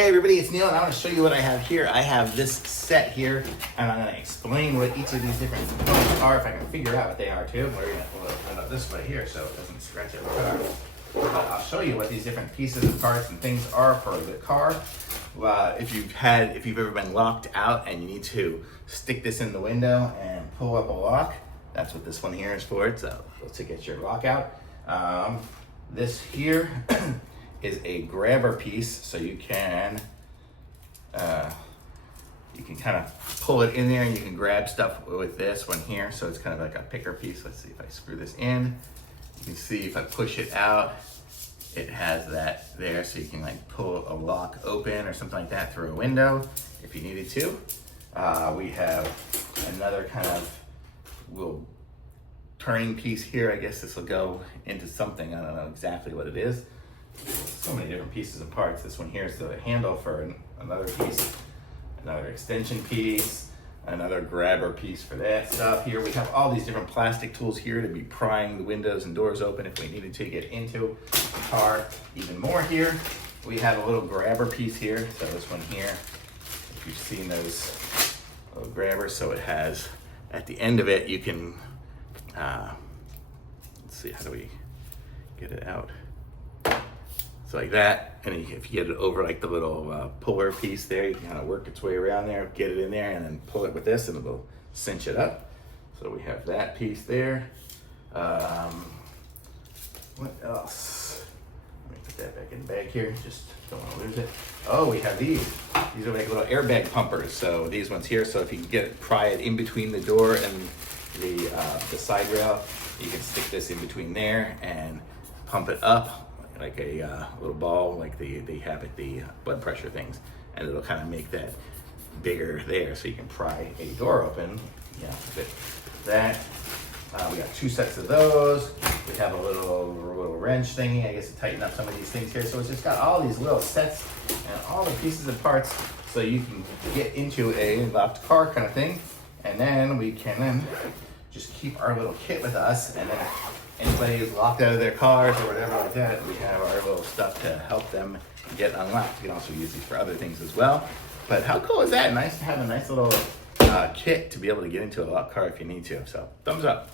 Hey everybody, it's Neil and I want to show you what I have here. I have this set here and I'm going to explain what each of these different components are if I can figure out what they are too. We're going to put it this way here so it doesn't scratch up the car. But I'll show you what these different pieces and parts and things are for the car. If you've ever been locked out and you need to stick this in the window and pull up a lock, that's what this one here is for. So to get your lock out. This here is a grabber piece, so you can kind of pull it in there and you can grab stuff with this one here. So it's kind of like a picker piece. Let's see if I screw this in. You can see if I push it out, it has that there, so you can like pull a lock open or something like that through a window if you needed to. We have another kind of little turning piece here. I guess this will go into something. I don't know exactly what it is. So many different pieces and parts. This one here is the handle for another piece, another extension piece, another grabber piece for that stuff. Here we have all these different plastic tools here to be prying the windows and doors open if we needed to get into the car. Even more here, we have a little grabber piece here. So this one here, if you've seen those little grabbers, so it has, at the end of it, you can, let's see, how do we get it out? So like that, and if you get it over like the little puller piece there, you can kind of work its way around there, get it in there, and then pull it with this, and it'll cinch it up. So we have that piece there. What else? Let me put that back in the bag here, just don't want to lose it. Oh, we have these. These are like little airbag pumpers. So these ones here, so if you can pry it in between the door and the side rail, you can stick this in between there and pump it up like a little ball, like they have at the blood pressure things, and it'll kind of make that bigger there, so you can pry a door open. Yeah, fit that. We got two sets of those. We have a little wrench thingy, I guess, to tighten up some of these things here. So it's just got all these little sets and all the pieces and parts, so you can get into a locked car kind of thing, and then we can just keep our little kit with us, and then anybody who's locked out of their cars or whatever like that, we have our little stuff to help them get unlocked. You can also use these for other things as well. But how cool is that? Nice to have a nice little kit to be able to get into a locked car if you need to. So thumbs up.